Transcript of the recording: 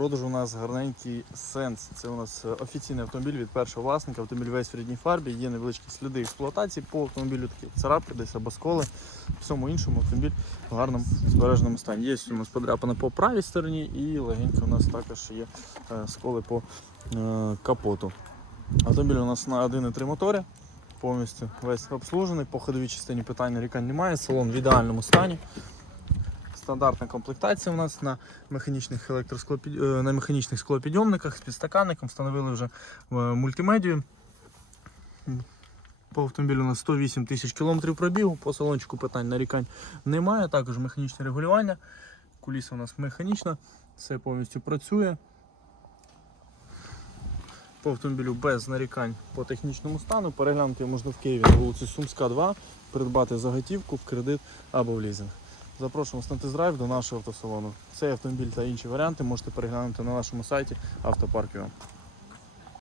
продажу у нас гарненький сенс. Це у нас е, офіційний автомобіль від першого власника. Автомобіль весь в рідній фарбі. Є невеличкі сліди експлуатації по автомобілю, такі царапки, десь або сколи. Всьому іншому автомобіль в гарному збереженому стані. Є у нас подряпана по правій стороні і легенько у нас також є е, сколи по е, капоту. Автомобіль у нас на 1,3 моторі. Повністю весь обслужений. По ходовій частині питань нарікань немає. Салон в ідеальному стані. Стандартна комплектація у нас на механічних електросклопід... е, на механічних склопідйомниках з підстаканником. Встановили вже е, мультимедію. По автомобілю у нас 108 тисяч кілометрів пробігу, по салончику питань нарікань немає. Також механічне регулювання. Куліса у нас механічна, все повністю працює. По автомобілю без нарікань по технічному стану. Переглянути можна в Києві на вулиці Сумська, 2, придбати заготівку в кредит або в лізинг. Запрошуємо на до нашого автосалону. Цей автомобіль та інші варіанти можете переглянути на нашому сайті Автопарк.ua.